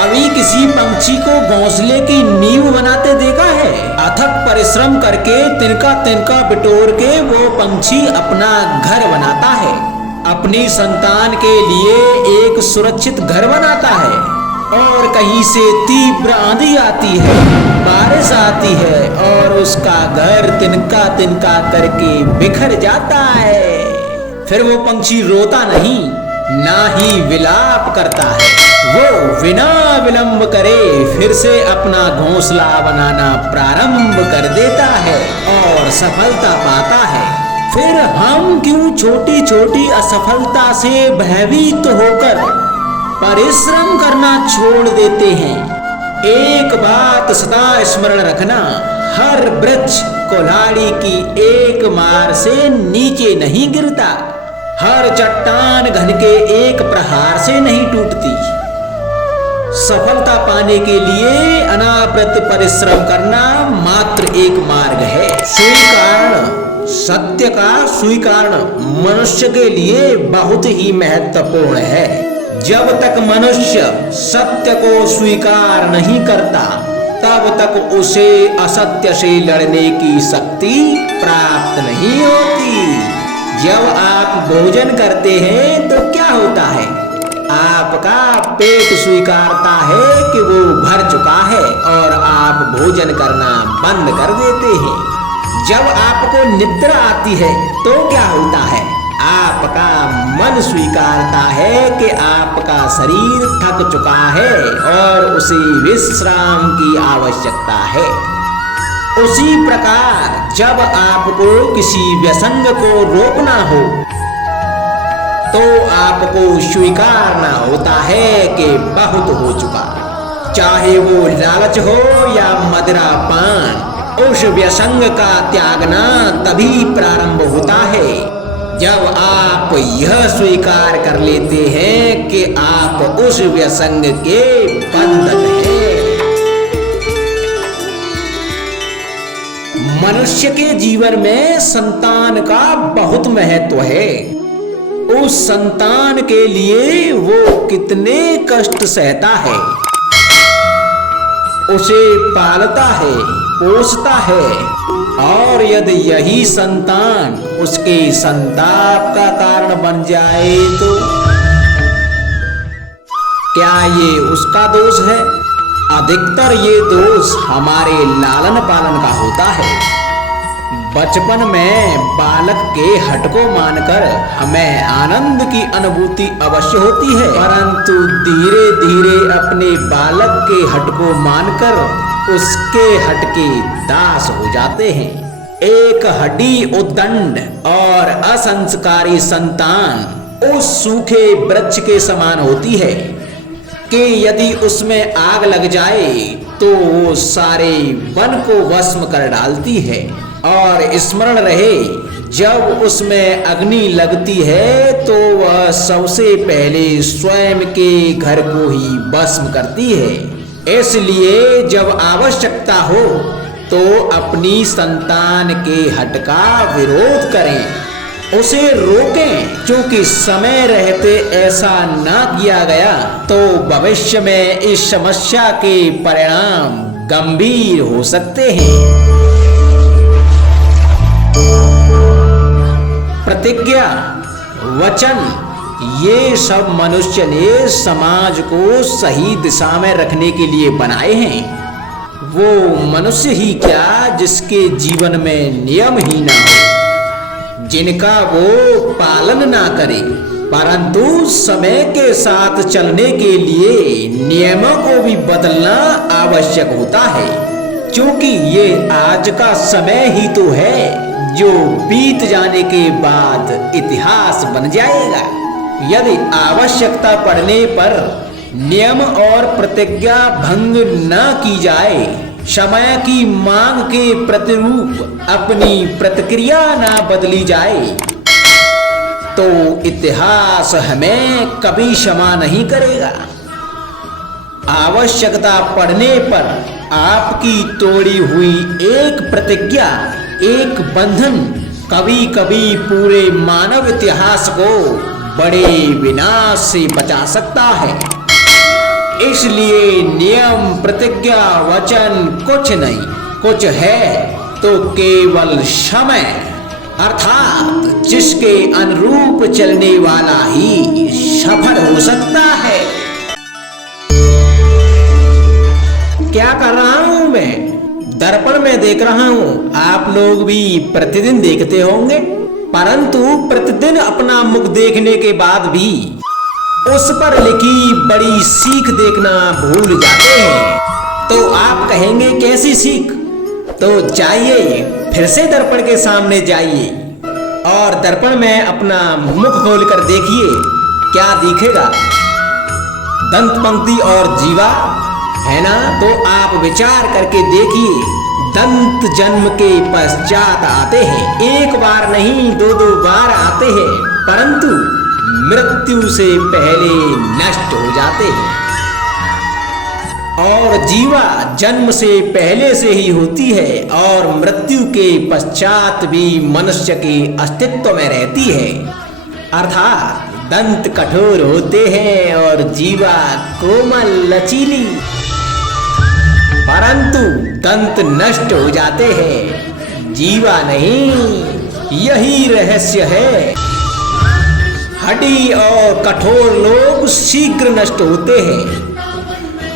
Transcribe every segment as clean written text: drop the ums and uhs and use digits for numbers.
कभी किसी पंछी को घोंसले की नींव बनाते देखा है? अथक परिश्रम करके तिनका तिनका बिटोर के वो पंछी अपना घर बनाता है, अपनी संतान के लिए एक सुरक्षित घर बनाता है। और कहीं से तीव्र आंधी आती है, बारिश आती है और उसका घर तिनका तिनका करके बिखर जाता है। फिर वो पंछी रोता नहीं, ना ही विलाप करता है। वो बिना विलंब करे फिर से अपना घोंसला बनाना प्रारंभ कर देता है और सफलता पाता है। फिर हम क्यों छोटी छोटी असफलता से भयभीत होकर परिश्रम करना छोड़ देते हैं? एक बात सदा स्मरण रखना, हर वृक्ष कुल्हाड़ी की एक मार से नीचे नहीं गिरता, हर चट्टान घन के एक प्रहार से नहीं टूटती। सफलता पाने के लिए अनावृत परिश्रम करना मात्र एक मार्ग है। स्वीकरण, सत्य का स्वीकरण मनुष्य के लिए बहुत ही महत्वपूर्ण है। जब तक मनुष्य सत्य को स्वीकार नहीं करता, तब तक उसे असत्य से लड़ने की शक्ति प्राप्त नहीं होती। जब आप भोजन करते हैं तो क्या होता है? आपका पेट स्वीकारता है कि वो भर चुका है और आप भोजन करना बंद कर देते हैं। जब आपको निद्रा आती है तो क्या होता है? आपका मन स्वीकारता है कि आपका शरीर थक चुका है और उसे विश्राम की आवश्यकता है। उसी प्रकार जब आपको किसी व्यसंग को रोकना हो तो आपको स्वीकारना होता है कि बहुत हो चुका। चाहे वो लालच हो या मदिरा पान, उस व्यसंग का त्यागना तभी प्रारंभ होता है जब आप यह स्वीकार कर लेते हैं कि आप उस व्यसंग के बंधन हैं। मनुष्य के जीवन में संतान का बहुत महत्व है। उस संतान के लिए वो कितने कष्ट सहता है, उसे पालता है, पोषता है, और यदि यही संतान उसके संताप का कारण बन जाए तो क्या ये उसका दोष है? अधिकतर ये दोष हमारे लालन पालन का होता है। बचपन में बालक के हट को मानकर हमें आनंद की अनुभूति अवश्य होती है, परंतु धीरे धीरे अपने बालक के हट को मानकर उसके हट के दास हो जाते हैं। एक हड्डी उद्दंड और असंस्कारी संतान उस सूखे वृक्ष के समान होती है कि यदि उसमें आग लग जाए तो वो सारे वन को भस्म कर डालती है। और स्मरण रहे, जब उसमें अग्नि लगती है तो वह सबसे पहले स्वयं के घर को ही भस्म करती है। इसलिए जब आवश्यकता हो तो अपनी संतान के हट का विरोध करें, उसे रोकें, क्योंकि समय रहते ऐसा ना किया गया तो भविष्य में इस समस्या के परिणाम गंभीर हो सकते हैं। प्रतिज्ञा, वचन, ये सब मनुष्य ने समाज को सही दिशा में रखने के लिए बनाए हैं। वो मनुष्य ही क्या जिसके जीवन में नियम ही ना हो, जिनका वो पालन ना करे, परंतु समय के साथ चलने के लिए नियमों को भी बदलना आवश्यक होता है, क्योंकि ये आज का समय ही तो है जो बीत जाने के बाद इतिहास बन जाएगा। यदि आवश्यकता पड़ने पर नियम और प्रतिज्ञा भंग न की जाए, समय की मांग के प्रतिरूप अपनी प्रतिक्रिया न बदली जाए, तो इतिहास हमें कभी क्षमा नहीं करेगा। आवश्यकता पड़ने पर आपकी तोड़ी हुई एक प्रतिज्ञा, एक बंधन कभी कभी पूरे मानव इतिहास को बड़े विनाश से बचा सकता है। इसलिए नियम, प्रतिज्ञा, वचन कुछ नहीं, कुछ है तो केवल समय, अर्थात जिसके अनुरूप चलने वाला ही सफल हो सकता है। क्या कर रहा हूं मैं? दर्पण में देख रहा हूं। आप लोग भी प्रतिदिन देखते होंगे, परंतु प्रतिदिन अपना मुख देखने के बाद भी उस पर लिखी बड़ी सीख देखना भूल जाते हैं। तो आप कहेंगे कैसी सीख? तो जाइए, फिर से दर्पण के सामने जाइए और दर्पण में अपना मुख खोलकर देखिए, क्या दिखेगा? दंत पंक्ति और जीवा है ना? तो आप विचार करके देखिए, दंत जन्म के पश्चात आते हैं, एक बार नहीं दो दो बार आते हैं, परंतु मृत्यु से पहले नष्ट हो जाते हैं। और जीवा जन्म से पहले से ही होती है और मृत्यु के पश्चात भी मनुष्य के अस्तित्व में रहती है। अर्थात दंत कठोर होते हैं और जीवा कोमल लचीली, परंतु दंत नष्ट हो जाते हैं, जीवा नहीं। यही रहस्य है। हड्डी और कठोर लोग शीघ्र नष्ट होते हैं,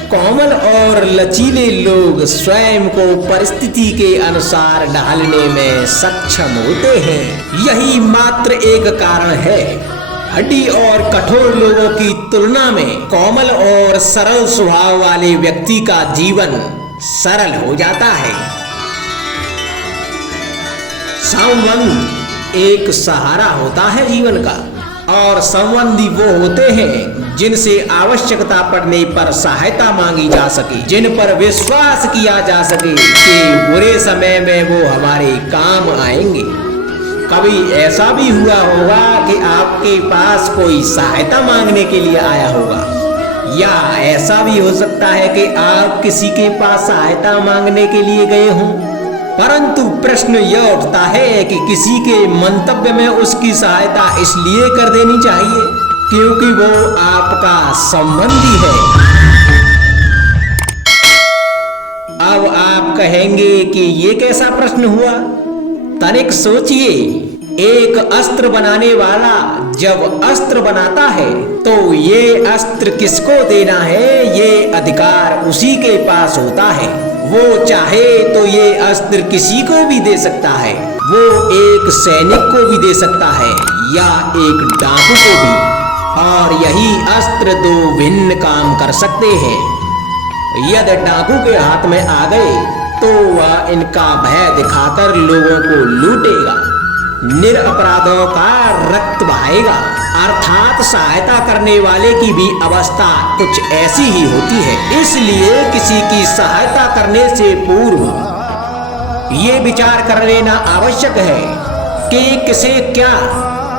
कोमल और लचीले लोग स्वयं को परिस्थिति के अनुसार ढालने में सक्षम होते हैं। यही मात्र एक कारण है। हड्डी और कठोर लोगों की तुलना में कोमल और सरल स्वभाव वाले व्यक्ति का जीवन सरल हो जाता है। संबंध एक सहारा होता है जीवन का, और संबंधी वो होते हैं जिनसे आवश्यकता पड़ने पर सहायता मांगी जा सके, जिन पर विश्वास किया जा सके कि बुरे समय में वो हमारे काम आएंगे। कभी ऐसा भी हुआ होगा कि आपके पास कोई सहायता मांगने के लिए आया होगा, या ऐसा भी हो सकता है कि आप किसी के पास सहायता मांगने के लिए गए हों, परंतु प्रश्न यह उठता है कि किसी के मंतव्य में उसकी सहायता इसलिए कर देनी चाहिए क्योंकि वो आपका संबंधी है। अब आप कहेंगे कि ये कैसा प्रश्न हुआ? तनिक सोचिए, एक अस्त्र बनाने वाला जब अस्त्र बनाता है तो ये अस्त्र किसको देना है, ये अधिकार उसी के पास होता है। वो चाहे तो ये अस्त्र किसी को भी दे सकता है, वो एक सैनिक को भी दे सकता है या एक डाकू को भी, और यही अस्त्र दो भिन्न काम कर सकते हैं। यदि डाकू के हाथ में आ गए तो वह इनका भय दिखाकर लोगों को लूटेगा, निरपराधों का रक्त बहाएगा। अर्थात सहायता करने वाले की भी अवस्था कुछ ऐसी ही होती है। इसलिए किसी की सहायता करने से पूर्व ये विचार कर लेना आवश्यक है कि किसे क्या,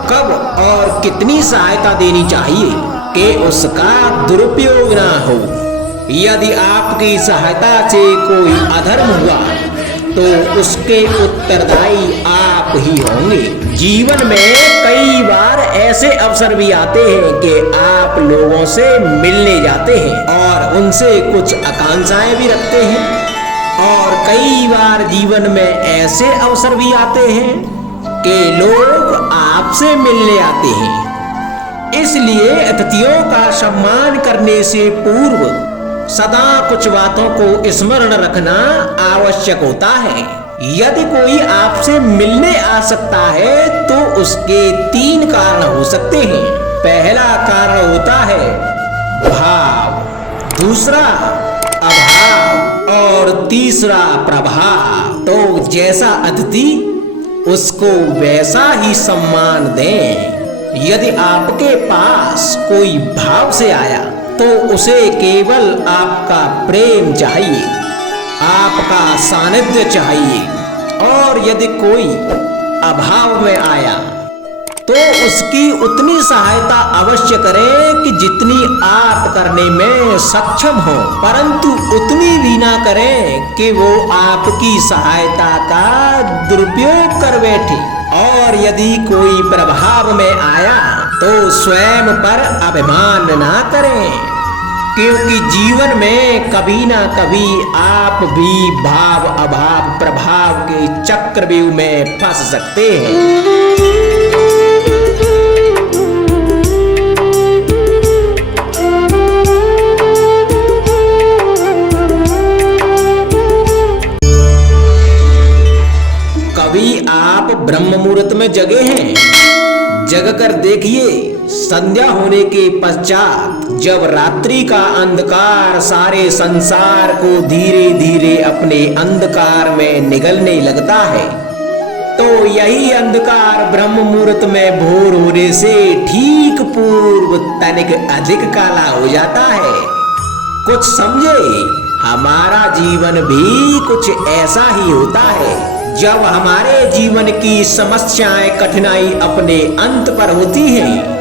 कब और कितनी सहायता देनी चाहिए कि उसका दुरुपयोग ना हो। यदि आपकी सहायता से कोई अधर्म हुआ तो उसके उत्तरदायी आप ही होंगे। जीवन में कई बार ऐसे अवसर भी आते हैं कि आप लोगों से मिलने जाते हैं और उनसे कुछ आकांक्षाएं भी रखते हैं, और कई बार जीवन में ऐसे अवसर भी आते हैं कि लोग आपसे मिलने आते हैं। इसलिए अतिथियों का सम्मान करने से पूर्व सदा कुछ बातों को स्मरण रखना आवश्यक होता है। यदि कोई आपसे मिलने आ सकता है तो उसके 3 कारण हो सकते हैं। पहला कारण होता है भाव, दूसरा अभाव और तीसरा प्रभाव। तो जैसा अतिथि उसको वैसा ही सम्मान दें। यदि आपके पास कोई भाव से आया तो उसे केवल आपका प्रेम चाहिए, आपका सानिध्य चाहिए, और यदि कोई अभाव में आया तो उसकी उतनी सहायता अवश्य करें कि जितनी आप करने में सक्षम हो, परंतु उतनी भी ना करें कि वो आपकी सहायता का दुरुपयोग कर बैठे। और यदि कोई प्रभाव में आया तो स्वयं पर अभिमान ना करें, क्योंकि जीवन में कभी ना कभी आप भी भाव अभाव प्रभाव के चक्रव्यूह में फंस सकते हैं। कभी आप ब्रह्म मुहूर्त में जगे हैं, जग कर देखिए संध्या होने के पश्चात जब रात्रि का अंधकार सारे संसार को धीरे धीरे अपने अंधकार में निगलने लगता है, तो यही अंधकार ब्रह्म मुहूर्त में भोर होने से ठीक पूर्व तनिक अधिक काला हो जाता है। कुछ समझे, हमारा जीवन भी कुछ ऐसा ही होता है। जब हमारे जीवन की समस्याएं कठिनाई अपने अंत पर होती हैं,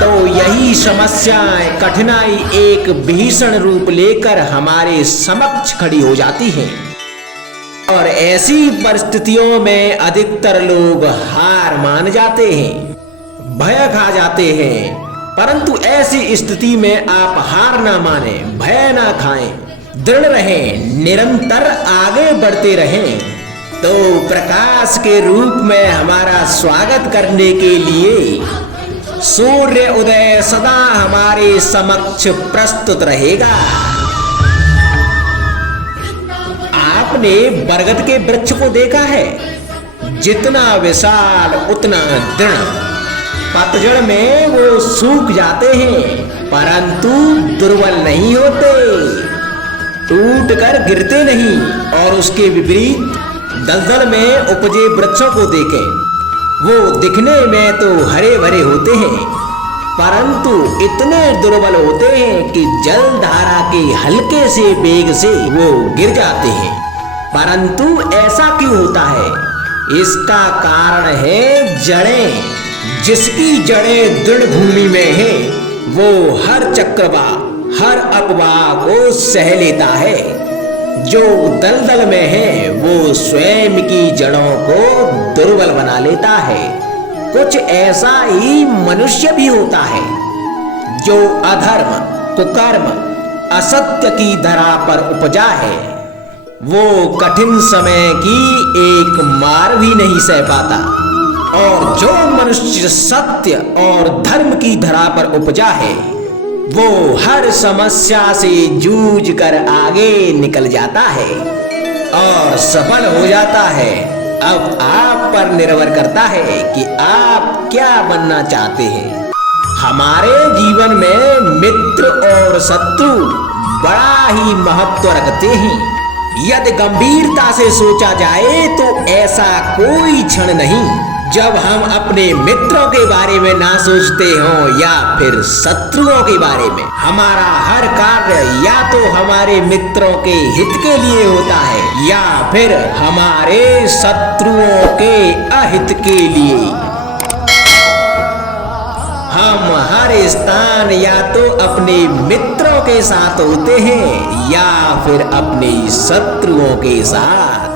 तो यही समस्याएं कठिनाई एक भीषण रूप लेकर हमारे समक्ष खड़ी हो जाती हैं। और ऐसी परिस्थितियों में अधिकतर लोग हार मान जाते हैं, भय खा जाते हैं। परंतु ऐसी स्थिति में आप हार ना माने, भय ना खाएं, दृढ़ रहें, निरंतर आगे बढ़ते रहें। तो प्रकाश के रूप में हमारा स्वागत करने के लिए सूर्य उदय सदा हमारे समक्ष प्रस्तुत रहेगा। आपने बरगद के वृक्ष को देखा है, जितना विशाल उतना दृढ़। पतझड़ में वो सूख जाते हैं, परंतु दुर्बल नहीं होते, टूटकर गिरते नहीं। और उसके विपरीत दलदल में उपजे वृक्षों को देखें, वो दिखने में तो हरे भरे होते हैं, परंतु इतने दुर्बल होते हैं कि जल धारा के हल्के से वेग से वो गिर जाते हैं। परंतु ऐसा क्यों होता है? इसका कारण है जड़ें। जिसकी जड़ें दृढ़ भूमि में है, वो हर चक्रवात हर अफवाह को सह लेता है। जो दलदल में है, वो स्वयं की जड़ों को दुर्बल बना लेता है। कुछ ऐसा ही मनुष्य भी होता है, जो अधर्म कुकर्म असत्य की धरा पर उपजा है, वो कठिन समय की एक मार भी नहीं सह पाता। और जो मनुष्य सत्य और धर्म की धरा पर उपजा है, वो हर समस्या से जूझ कर आगे निकल जाता है और सफल हो जाता है। अब आप पर निर्भर करता है कि आप क्या बनना चाहते हैं। हमारे जीवन में मित्र और शत्रु बड़ा ही महत्व रखते हैं। यदि गंभीरता से सोचा जाए तो ऐसा कोई क्षण नहीं जब हम अपने मित्रों के बारे में ना सोचते हों या फिर शत्रुओं के बारे में। हमारा हर कार्य या तो हमारे मित्रों के हित के लिए होता है या फिर हमारे शत्रुओं के अहित के लिए। हम हर स्थान या तो अपने मित्रों के साथ होते हैं या फिर अपने शत्रुओं के साथ।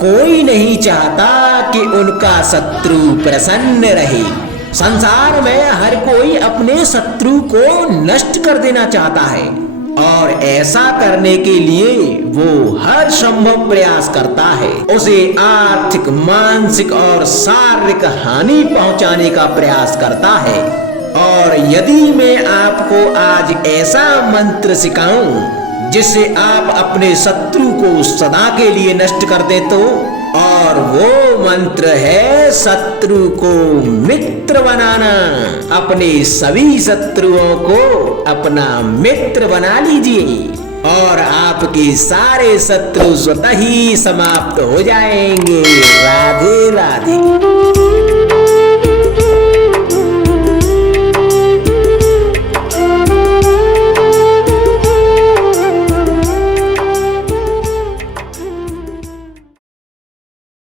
कोई नहीं चाहता कि उनका शत्रु प्रसन्न रहे। संसार में हर कोई अपने शत्रु को नष्ट कर देना चाहता है और ऐसा करने के लिए वो हर संभव प्रयास करता है। उसे आर्थिक, मानसिक और शारीरिक हानि पहुंचाने का प्रयास करता है। और यदि मैं आपको आज ऐसा मंत्र सिखाऊं जिससे आप अपने शत्रु को सदा के लिए नष्ट कर दे तो, और वो मंत्र है शत्रु को मित्र बनाना। अपने सभी शत्रुओं को अपना मित्र बना लीजिए और आपके सारे शत्रु स्वतः ही समाप्त हो जाएंगे। राधे राधे।